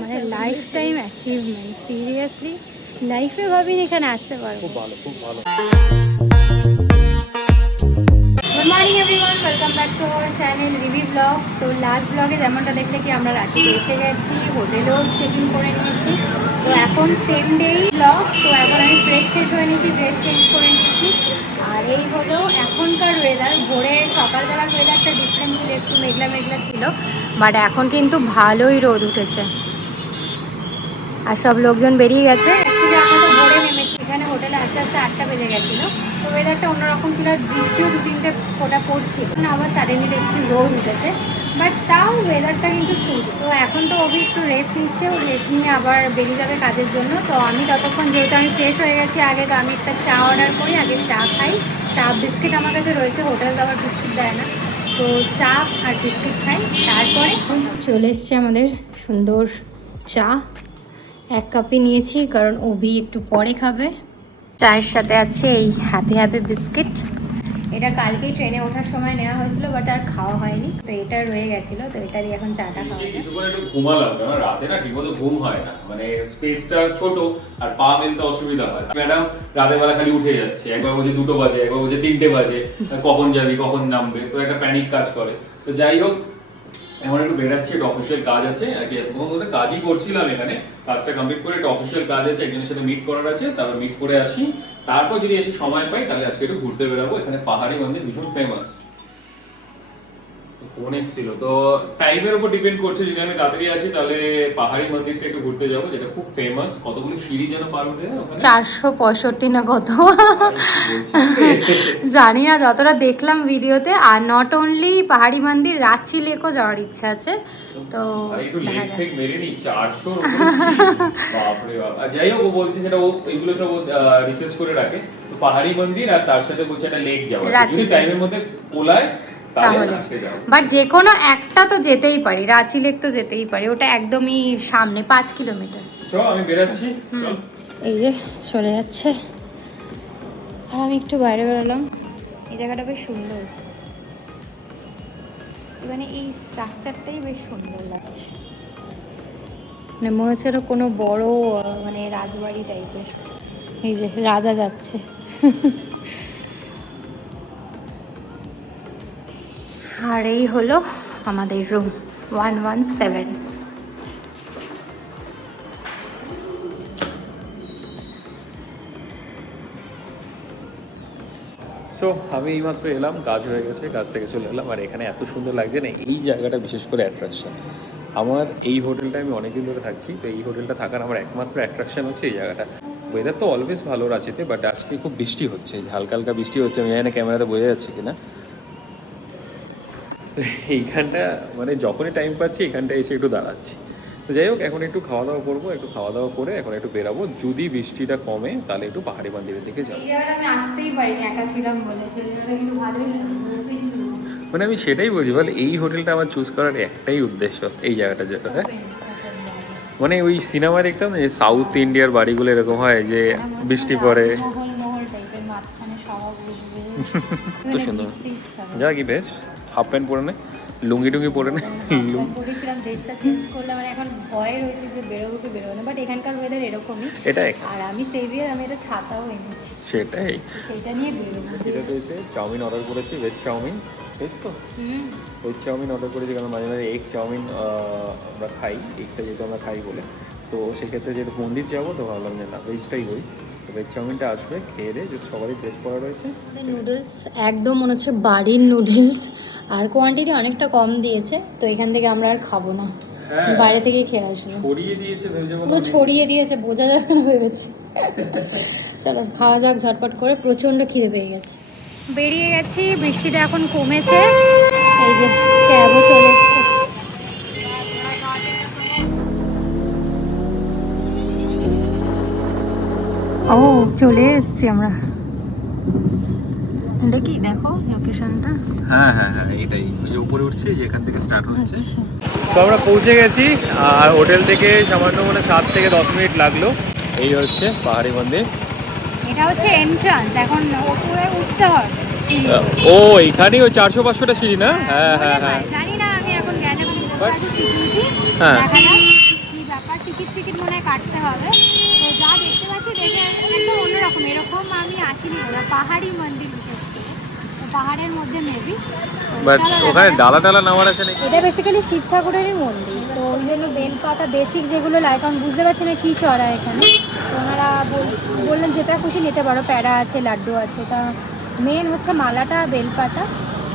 মানে life time achievement, seriously লাইফে ভাবিনি এখানে আসতে পারবো। খুব ভালো, খুব ভালো। Good morning everyone, welcome back to our channel Rivi vlog. তো লাস্ট ব্লগে যেমনটা দেখলে কি আমরা রাঁচিতে এসে গেছি, হোটেলেও চেক ইন করে নিয়েছি। তো এখন সেম ডেই ব্লগ। তো এখন আমি ফ্রেশ শেষ হয়ে নিয়েছি, ড্রেস চেঞ্জ করে নিয়েছি। আর এই হলো এখনকার ওয়েদার। ভোরে সকালবেলার ওয়েদারটা ডিফারেন্ট ছিল, একটু মেঘলা মেঘলা ছিল, বাট এখন কিন্তু ভালোই রোদ উঠেছে আর সব লোকজন বেরিয়ে গেছে। অ্যাকচুয়ালি আমরা তো ভোরে নেমেছি এখানে, হোটেলে আস্তে আস্তে 8টা বেজে গেছিলো। তো ওয়েদারটা অন্যরকম ছিল, বৃষ্টিও 2-3টে ফোঁটা পড়ছিল না, আবার সাডেনলি দেখছি রোদ উঠেছে, বাট তাও ওয়েদারটা কিন্তু সুদ। তো এখন তো অভি একটু রেস্ট নিচ্ছে, ও রেস্ট নিয়ে আবার বেরিয়ে যাবে কাজের জন্য। তো আমি ততক্ষণ যেহেতু আমি ফ্রেশ হয়ে গেছি আগে, তো আমি একটা চা অর্ডার করি, আগে চা খাই। চা বিস্কিট আমার কাছে রয়েছে, হোটেল তো আবার বিস্কিট দেয় না, তো চা আর বিস্কিট খাই। তারপরে চলে এসছে আমাদের সুন্দর চা, 1 কাপই নিয়েছি কারণ অভি একটু পরে খাবে। চায়ের সাথে আছে এই হ্যাপি হ্যাপি বিস্কিট। এটা কালকেই ট্রেনে ওঠার সময় নেওয়া হয়েছিল, বাট আর খাওয়া হয়নি, তো এটা রয়ে গেছিল, তো এটা দিয়ে এখন চাটা খাওয়া যায়। কিছুক্ষণ একটু ঘুমালাম, কারণ রাতে না ঠিকমতো ঘুম হয় না, মানে স্পেসটা ছোট আর পা মেলতে অসুবিধা হয়। ম্যাডাম রাতের বেলা খালি উঠে যাচ্ছে, একবার বলছে 2টো বাজে, একবার বলছে 3টে বাজে, কখন যাবি কখন নামবে, তো একটা প্যানিক কাজ করে। তো যাই হোক, এখন একটু বেরাচ্ছি, একটা অফিসিয়াল কাজ আছে আর কি। এতক্ষণ ধরে কাজই করছিলাম এখানে, কাজটা কমপ্লিট করে একটা অফিসিয়াল কাজ আছে, একজনের সাথে মিট করার আছে, তারপর মিট করে আসি। তারপর যদি এসে সময় পাই তাহলে আজকে একটু ঘুরতে বেরাবো। এখানে পাহাড়ি মন্দির ভীষণ ফেমাস। ফোন এসেছিল, তো টাইমের উপর ডিপেন্ড করছে, যদি আমি তাড়াতাড়ি আসি তাহলে পাহাড়ি মন্দিরটা একটু ঘুরতে যাবো, যেটা খুব ফেমাস। কতগুলো সিঁড়ি যেন পার হতে হয় ওখানে, 465 না কত জানি না, যতটা দেখলাম ভিডিওতে। আর নট অনলি পাহাড়ি মন্দির, রাঁচি লেকও যাওয়ার ইচ্ছা আছে। তো একটু লেট ফেক মেরে নি 400 বাপরে বাপ। আর যাই হোক, ও বলছে সেটা, ও এগুলো সব রিসার্চ করে রাখে। তো পাহাড়ি মন্দির আর তার সাথে বলছে একটা লেক যাওয়া, যদি টাইমের মধ্যে পোলায় তাহলে। বাট যে কোনো একটা তো যেতেই পারি, রাঁচি লেক তো যেতেই পারি, ওটা একদমই সামনে 5 কিলোমিটার। চল আমি বেরাচ্ছি। এই যে চলে যাচ্ছে, আর আমি একটু বাইরে বেরোলাম। এই জায়গাটা বেশ সুন্দর, মানে এই স্ট্রাকচারটাই বেশ সুন্দর লাগছে, মানে মনে হচ্ছে কোনো বড় মানে রাজবাড়ি টাইপের। এই যে রাজা যাচ্ছে আর এই হলো আমাদের রুম 117। সো আমি এইমাত্র এলাম, কাজ হয়ে গেছে, কাজ থেকে চলে এলাম। আর এখানে এত সুন্দর লাগছে না, এই জায়গাটা বিশেষ করে অ্যাট্রাকশন আমার। এই হোটেলটা আমি অনেকদিন ধরে থাকছি, তো এই হোটেলটা থাকার আমার একমাত্র অ্যাট্রাকশন হচ্ছে এই জায়গাটা। ওয়েদার তো অলওয়েজ ভালো রাঁচিতে, বাট আজকে খুব বৃষ্টি হচ্ছে, হালকা হালকা বৃষ্টি হচ্ছে। আমি জানি না ক্যামেরাতে বোঝা যাচ্ছে কিনা। এইখানটা মানে যখনই টাইম পাচ্ছি এখানটা এসে একটু দাঁড়াচ্ছি। তো যাই হোক, এখন একটু খাওয়া দাওয়া করবো, একটু খাওয়া দাওয়া করে এখন একটু বেরাবো। যদি বৃষ্টিটা কমে তাহলে একটু পাহাড়ি মন্দিরের দিকে যাবো। আমি আসতেই পারিনি, একা ছিলাম বলে, কিন্তু ভালোই মানে আমি সেটাই বলছি, বলে এই হোটেলটা আমার চুজ করার একটাই উদ্দেশ্য, এই জায়গাটা যেটা হয়। মানে ওই সিনেমা দেখতাম না যে সাউথ ইন্ডিয়ার বাড়িগুলো এরকম হয়, যে বৃষ্টি পড়ে তো সুন্দর। যা কি বেশ, হাফ প্যান্ট পরে নে, লুঙ্গি টুঙ্গি পরে নে। পরেছিলাম, ড্রেসটা চেঞ্জ করলাম, মানে এখন ভয় রয়েছে যে বেরোবো কি বেরোবো না, বাট এখানকার ওয়েদার এরকমই। এটাই, আর আমি সেভিয়ার, আমি একটা ছাতাও এনেছি, সেটাই। সেটা নিয়ে বেরোবো। এটা রয়েছে চাউমিন অর্ডার করেছি, ভেজ চাউমিন। বেশ তো, ভেজ চাউমিন অর্ডার করেছি, কারণ মাঝে মাঝে এগ চাউমিন আমরা খাই, এগটা যেহেতু আমরা খাই বলে। তো সেক্ষেত্রে যেহেতু মন্দির যাবো, তো ভাবলাম যে না, ভেজটাই হই। তো ভেজ চাউমিনটা আসবে, খেয়ে দিয়ে যে সবারই টেস্ট করা রয়েছে। নুডলস একদম মনে হচ্ছে বাড়ির নুডলস, আর কোয়ান্টিটি অনেকটা কম দিয়েছে, তো এখান থেকে আমরা আর খাবো না, বাইরে থেকে খেয়ে আসবো। ছড়িয়ে দিয়েছে, পুরো ছড়িয়ে দিয়েছে, বোঝা যাবে না ভেবেছি। চলো খাওয়া যাক ঝটপট করে, প্রচণ্ড খিদে পেয়ে গেছে। বেরিয়ে গেছি, বৃষ্টিটা এখন কমেছে, এই যে ক্যাবও চলে এসছে। ও চলে এসছি আমরা, এটা কি দেখো লোকেশনটা। হ্যাঁ হ্যাঁ হ্যাঁ, এইটাই, ওই যে উপরে উঠছে, এখান থেকে স্টার্ট হচ্ছে। তো আমরা পৌঁছে গেছি, আর হোটেল থেকে সামান্য মানে 7 থেকে 10 মিনিট লাগলো। এই হচ্ছে পাহাড়ি মন্দির, এটা হচ্ছে এন্ট্রান্স, এখন উপরে উঠতে হবে। ও এইখানেই ওই 400-500টা সিঁড়ি না? হ্যাঁ হ্যাঁ হ্যাঁ, জানি না, আমি এখন গেলে হ্যাঁ হাঁটতে হবে। তো যা দেখতে পাচ্ছি দেখে একদম অন্যরকম, এরকম আমি আসিনি বলে, পাহাড়ি মন্দির বিশেষ করে, তো পাহাড়ের মধ্যে মেবি। বাট ওখানে ডালা টালা নামার আছে নাকি? এটা বেসিক্যালি শিব ঠাকুরেরই মন্দির, তো ওই জন্য বেলপাতা বেসিক যেগুলো লাগে, কারণ বুঝতে পারছি না কী চড়া এখানে। তো ওনারা বললেন যেটা খুশি নিতে পারো, প্যাড়া আছে, লাড্ডু আছে। তা মেন হচ্ছে মালাটা, বেলপাতা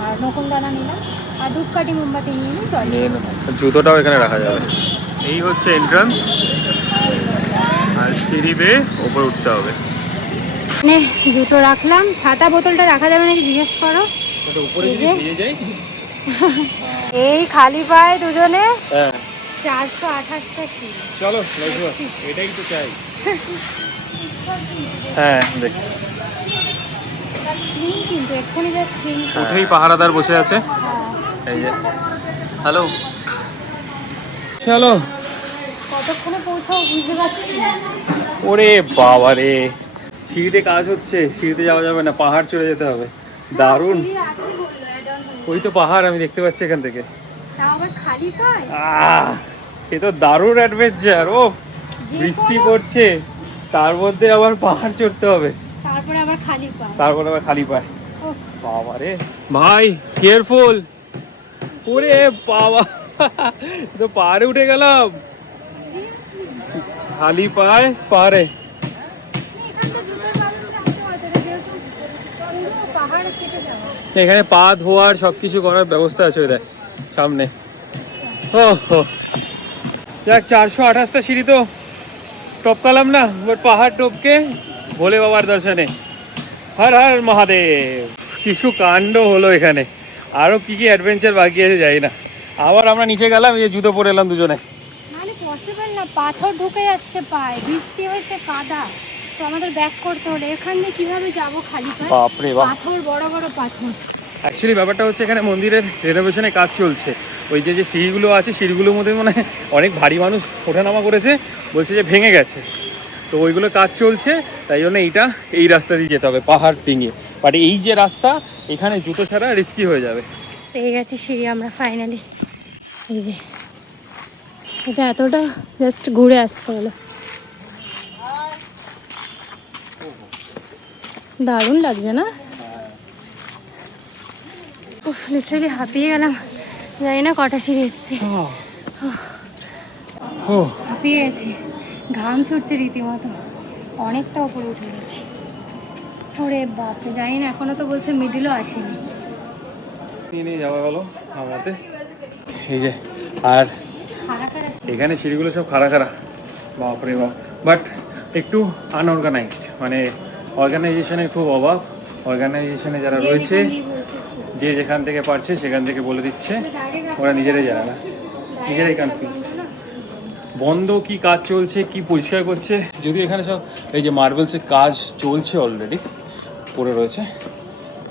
আর নকুনদানা নিলাম, আর ধূপকাঠি মোমবাতি নিয়ে নিই চলে। জুতোটাও এখানে রাখা যাবে। এই হচ্ছে এন্ট্রান্স, আর সিঁড়ি বেয়ে ওপরে উঠতে হবে। নে জুতো রাখলাম, ছাতা বোতলটা রাখা যাবে নাকি জিজ্ঞেস করো। এই যে এই খালি পায়ে দুজনে 428টা সিঁড়ি। চলো এটাই তো চাই। হ্যাঁ দেখ, কিন্তু এক্ষুনি যা স্ক্রিন উঠেই পাহারাদার বসে আছে। এই যে হ্যালো, চলো। কতক্ষণে পৌঁছাবো বুঝতে পারছি না। ওরে বাবা রে, সিঁড়িতে কাজ হচ্ছে, সিঁড়িতে যাওয়া যাবে না, পাহাড় চড়ে যেতে হবে। দারুণ, সিঁড়ি আছে বললো, I don't know। ওই তো পাহাড় আমি দেখতে পাচ্ছি এখান থেকে। তাও আবার খালি পায়। এ তো দারুণ অ্যাডভেঞ্চার। ও বৃষ্টি পড়ছে, তার মধ্যে আবার পাহাড় চড়তে হবে, তারপরে আবার খালি পায়। তারপর আবার খালি পায়। ওহ, বাবা রে ভাই, কেয়ারফুল। ওরে বাবা, তো পাহাড়ে উঠে গেলাম খালি পায় পাহাড়ে। এখানটা জুতোর বালতি রাখতে হতো রে, যেহেতু পুরো পাহাড় কেটে যাওয়া। এখানে পা ধোয়ার সবকিছু করার ব্যবস্থা আছে ওই দেখ সামনে। ও হো, যাক 428টা সিঁড়ি তো টপকালাম না, বাট পাহাড় টপকে ভোলে বাবার দর্শনে। হর হর মহাদেব। কিছু কাণ্ড হলো এখানে, আরো কি কি অ্যাডভেঞ্চার বাকি আছে যাই না। আবার আমরা নিচে গেলাম, এই যে জুতো পরে এলাম দুজনে। মানে পসিবল না, পাথর ঢুকে যাচ্ছে পায়ে, বৃষ্টি হয়েছে, কাদা, তো আমাদের ব্যাক করতে হলো। এখান দিয়ে কিভাবে যাবো খালি পায়ে? বাপরে বাপ। পাথর, বড় বড় পাথর। অ্যাকচুয়ালি ব্যাপারটা হচ্ছে এখানে মন্দিরের রেনোভেশনের কাজ চলছে। ওই যে যে সিঁড়িগুলো আছে, সিঁড়িগুলোর মধ্যে মানে অনেক ভারী মানুষ ওঠানামা করেছে, বলছে যে ভেঙে গেছে, তো ওইগুলো কাজ চলছে, তাই জন্য এই রাস্তা দিয়ে যেতে হবে পাহাড় ডিঙিয়ে। বাট এই যে রাস্তা, এখানে জুতো ছাড়া রিস্কি হয়ে যাবে। পেয়ে গেছি সিঁড়ি আমরা ফাইনালি। এই যে এটা এতটা জাস্ট ঘুরে আসতে হলো। দারুণ লাগছে না? উফ, লিটারালি হাঁপিয়ে গেলাম, জানি না কটা সিঁড়ি এসেছি। ও হাঁপিয়ে গেছি, ঘাম ছুটছে রীতিমতো, অনেকটা উপরে উঠে গেছি। ওরে বাপরে, জানি না, এখনো তো বলছে মিডিলও আসেনি। নিয়ে যাওয়া গেল আমাতে। এই যে, আর খাড়া খাড়া এখানে সিঁড়িগুলো সব খাড়া খাড়া, বাপরে বাপ। বাট একটু আনঅর্গানাইজড, মানে অর্গানাইজেশনের খুব অভাব। অর্গানাইজেশনে যারা রয়েছে, যে যেখান থেকে পারছে সেখান থেকে বলে দিচ্ছে, ওরা নিজেরাই জানে না, নিজেরাই কনফিউজড। বন্ধ কি কাজ চলছে, কি পরিষ্কার করছে, যদিও এখানে সব এই যে মার্বেলসের কাজ চলছে অলরেডি, পড়ে রয়েছে।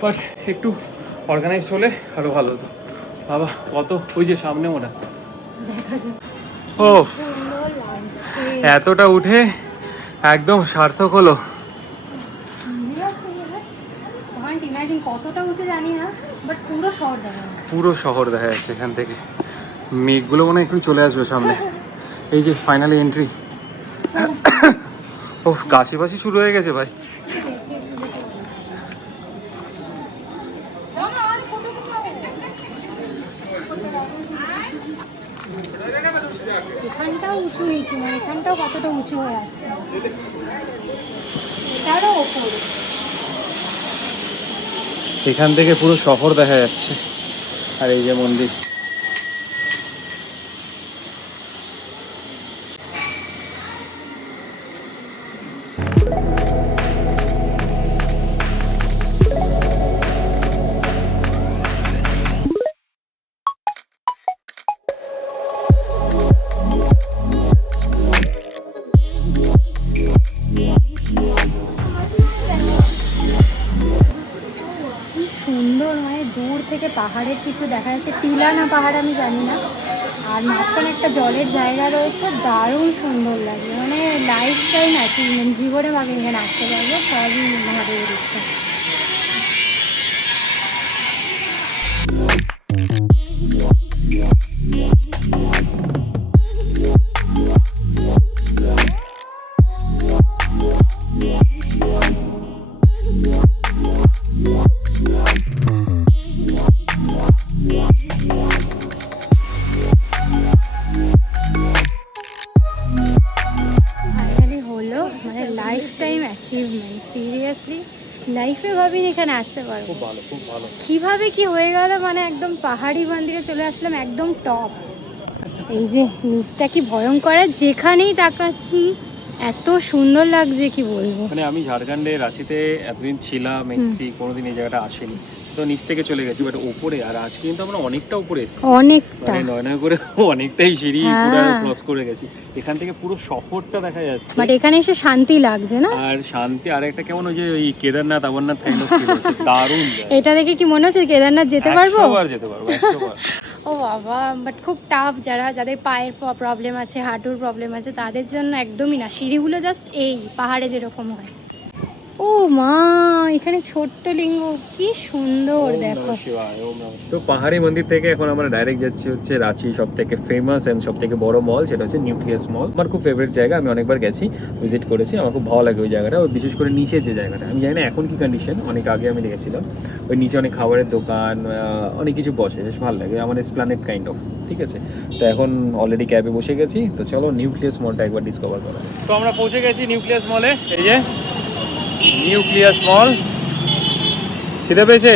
বাট একটু অর্গানাইজড হলে আরও ভালো হতো। বাবা কত, ওই যে সামনে ওটা, দেখা যাক। ও সুন্দর লাগছে। এতটা উঠে একদম সার্থক হলো। ইমাজিন কতটা উঁচু জানি না, বাট পুরো শহর দেখা যাচ্ছে। পুরো শহর দেখা যাচ্ছে এখান থেকে। মেঘগুলো মনে হয় একটু চলে আসবে সামনে। এই যে ফাইনালি এন্ট্রি। ও কাশি পাশি শুরু হয়ে গেছে ভাই। এখানটাও উঁচু নিচু, মানে এখানটাও কতটা উঁচু হয়ে আসছে, এটারও ওপরে। এখান থেকে পুরো শহর দেখা যাচ্ছে, আর এই যে মন্দির। কি সুন্দর, মানে দূর থেকে পাহাড়ের কিছু দেখা যাচ্ছে, টিলা না পাহাড় আমি জানি না, আর মাঝখানে একটা জলের জায়গা রয়েছে, দারুণ সুন্দর লাগে। মানে লাইফ টাইম অ্যাচিভমেন্ট, জীবনে ভাবে এখানে আসতে পারবো, সবই মহাদেবের ইচ্ছা। সিরিয়াসলি লাইফে ভাবিনি এখানে আসতে পারবো। খুব ভালো, খুব ভালো। কিভাবে কি হয়ে গেল, মানে একদম পাহাড়ি মন্দিরে চলে আসলাম, একদম টপ। এই যে নিচটা কি ভয়ঙ্কর, যেখানেই তাকাচ্ছি এত সুন্দর লাগছে কি বলবো। মানে আমি ঝাড়খণ্ডে রাঁচিতে এতদিন ছিলাম, এসেছি, কোনোদিন এই জায়গাটা আসেনি, তো নিচ থেকে চলে গেছি, বাট উপরে। আর আজকে কিন্তু আমরা অনেকটা উপরে এসেছি, অনেকটা, মানে নয় নয় করে অনেকটাই সিঁড়ি হ্যাঁ। পুরো ক্রস করে গেছি। এখান থেকে পুরো শহরটা দেখা যাচ্ছে, বাট এখানে এসে শান্তি লাগছে না? আর শান্তি। আর একটা কেমন ওই যে ওই Kedarnath Amarnath kind of feel হচ্ছে, দারুণ জায়গা। এটা দেখে কি মনে হচ্ছে কেদারনাথ যেতে পারবো? 100 বার যেতে পারবো, 100 বার। ও বাবা, বাট খুব টাফ, যাদের পায়ের প্রবলেম আছে, হাঁটুর প্রবলেম আছে, তাদের জন্য একদমই না। সিঁড়িগুলো জাস্ট এই পাহাড়ে যেরকম হয়। ও মা, এখানে ছোট্ট লিঙ্গ, কি সুন্দর দেখো। তো পাহাড়ি মন্দির থেকে এখন আমরা ডাইরেক্ট যাচ্ছি হচ্ছে রাঁচি সব থেকে ফেমাস এন্ড সব থেকে বড় মল, সেটা হচ্ছে নিউক্লিয়াস মল। আমার খুব ফেভারিট জায়গা, আমি অনেকবার গেছি, ভিজিট করেছি, আমার খুব ভালো লাগে ওই জায়গাটা। বিশেষ করে নিচে যে জায়গাটা, আমি জানি না এখন কি কন্ডিশন, অনেক আগে আমি দেখেছিলাম ওই নিচে অনেক খাবারের দোকান, অনেক কিছু বসে, বেশ ভালো লাগে, আমার এসপ্ল্যানেড কাইন্ড অফ। ঠিক আছে, তো এখন অলরেডি ক্যাবে বসে গেছি, তো চলো নিউক্লিয়াস মলটা একবার ডিসকভার করা। তো আমরা পৌঁছে গেছি নিউক্লিয়াস মলে, এই যে নিউক্লিয়াস মল। খিদে পেয়েছে?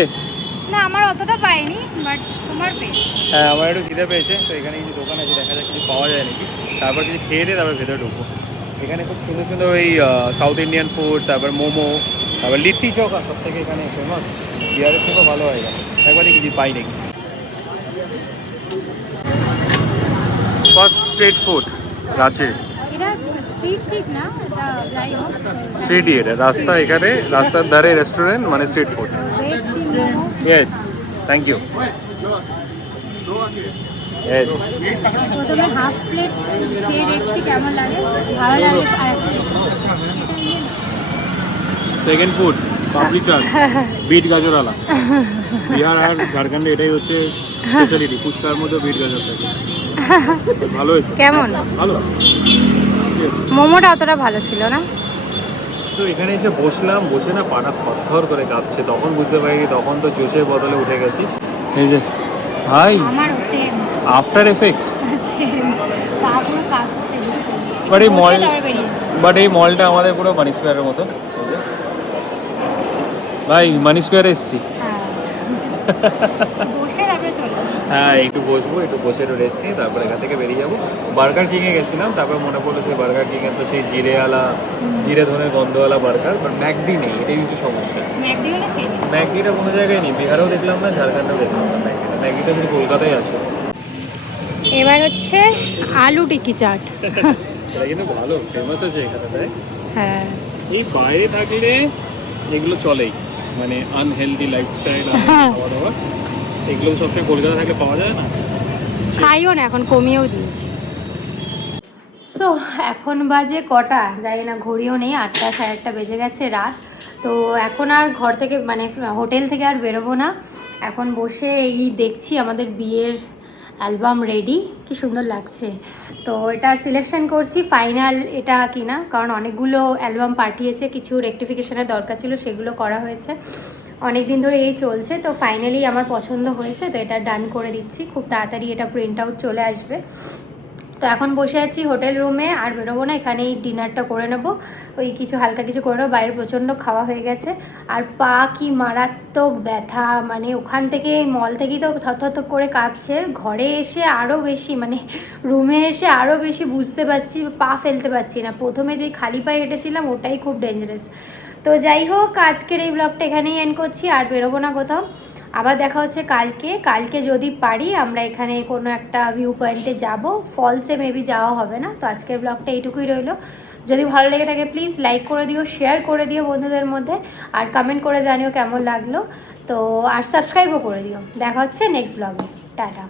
না, আমার অতটা পাইনি, বাট তোমার পেয়েছি। হ্যাঁ, আমার একটু খিদে পেয়েছে, তো এখানে কিছু দোকান আছে, দেখা যাক কিছু পাওয়া যায় নাকি, তারপর কিছু খেয়ে দিয়ে তারপর ভেতরে ঢুকবো। এখানে খুব সুন্দর সুন্দর ওই সাউথ ইন্ডিয়ান ফুড, তারপর মোমো, তারপর লিট্টি চোখা সব থেকে এখানে ফেমাস, বিহারের থেকেও ভালো হয় এখানে। একবারই কিছু পাই নাকি। ফার্স্ট স্ট্রিট ফুড রাঁচির। এটা স্ট্রিট ঠিক না, এটা যাই হোক স্ট্রিটই, এটা রাস্তা, এখানে রাস্তার ধারে রেস্টুরেন্ট, মানে street food. Best momo. Yes, thank you. Yes. প্রথমে হাফ প্লেট খেয়ে দেখছি কেমন লাগে, ভালো লাগলে আর second food papdi chaat, beet গাজরওয়ালা। বিহার আর ঝাড়খণ্ডে এটাই হচ্ছে স্পেশালিটি, ফুচকার মধ্যে বিট গাজর থাকে। ভালো হয়েছে। কেমন? ভালো। মোমোটা অতটা ভালো ছিল না। তো এখানে এসে বসলাম, বসে না পাটা থরথর করে কাঁপছে, তখন বুঝতে পারিনি, তখন তো জোশের বদলে উঠে গেছি। এই যে ভাই, আমারও সেম আফটার এফেক্ট। সেম, পা পুরো কাঁপছে। বাট এই মল, তারপর বেরিয়ে বাট এই মলটা আমাদের পুরো মানি স্কোয়ারের মতো। ভাই মানি স্কোয়ারে এসেছি। বসে তারপরে চলে যাবো। হ্যাঁ, একটু বসবো, একটু বসে একটু রেস্ট নিয়ে তারপর এখান থেকে বেরিয়ে যাবো। বার্গার কিংয়ে গেছিলাম, তারপর মনে পড়লো সেই বার্গার কিংয়ে তো সেই জিরে ধনের গন্ধওয়ালা বার্গার, বাট ম্যাকডি নেই, এটাই হচ্ছে সমস্যা। ম্যাকডি হলে খেয়ে নিই। ম্যাকডিটা কোনো জায়গায় নেই, বিহারেও দেখলাম না, ঝাড়খণ্ডেও দেখলাম না ম্যাকডিটা। ম্যাকডিটা শুধু কলকাতায় আছে। এবার হচ্ছে আলু টিকি চাট। এটা কিন্তু ভালো, ফেমাস আছে এখানে, তাই? হ্যাঁ, এই বাইরে থাকলে এগুলো চলেই, মানে আনহেলদি লাইফস্টাইল, খাওয়া দাওয়া, এগুলো সবসময় কলকাতা থাকলে পাওয়া যায় না। খাইও না, এখন কমিয়েও দিয়েছি। সো এখন বাজে কটা জানি না, ঘড়িও নেই, 8টা 8:30 বেজে গেছে রাত। তো এখন আর ঘর থেকে মানে হোটেল থেকে আর বেরোবো না, এখন বসে এই দেখছি আমাদের বিয়ের অ্যালবাম রেডি, কি সুন্দর লাগছে। তো এটা সিলেকশন করছি ফাইনাল এটা কিনা, কারণ অনেকগুলো অ্যালবাম পাঠিয়েছে, কিছু রেকটিফিকেশনের দরকার ছিল, সেগুলো করা হয়েছে। অনেক দিন ধরে এই চলছে, তো ফাইনালি আমার পছন্দ হয়েছে, তো এটা ডান করে দিচ্ছি, খুব তাড়াতাড়ি এটা প্রিন্ট আউট চলে আসবে। তো এখন বসে আছি হোটেল রুমে, আর বেরোবো না, এখানেই ডিনারটা করে নেবো, ওই কিছু হালকা কিছু করে নেবো, বাইরে প্রচণ্ড খাওয়া হয়ে গেছে। আর পা কি মারাত্মক ব্যথা, মানে ওখান থেকে মল থেকেই তো থর করে কাঁপছে, ঘরে এসে আরও বেশি, মানে রুমে এসে আরও বেশি বুঝতে পারছি, পা ফেলতে পারছি না। প্রথমে যেই খালি পায়ে হেঁটেছিলাম ওটাই খুব ডেঞ্জারাস। তো যাই হোক, আজকের এই ব্লগটা এখানেই এন্ড করছি, আর বেরোবো না কোথাও। আবার দেখা হচ্ছে কালকে যদি পারি আমরা এখানে কোনো একটা ভিউ পয়েন্টে যাব, ফলসে মেবি যাওয়া হবে না। তো আজকের ব্লগটা এইটুকুই রইলো। যদি ভালো লেগে থাকে প্লিজ লাইক করে দিও, শেয়ার করে দিও বন্ধুদের মধ্যে, আর কমেন্ট করে জানিও কেমন লাগলো। তো আর সাবস্ক্রাইবও করে দিও। দেখা হচ্ছে নেক্সট ব্লগে। টাটা।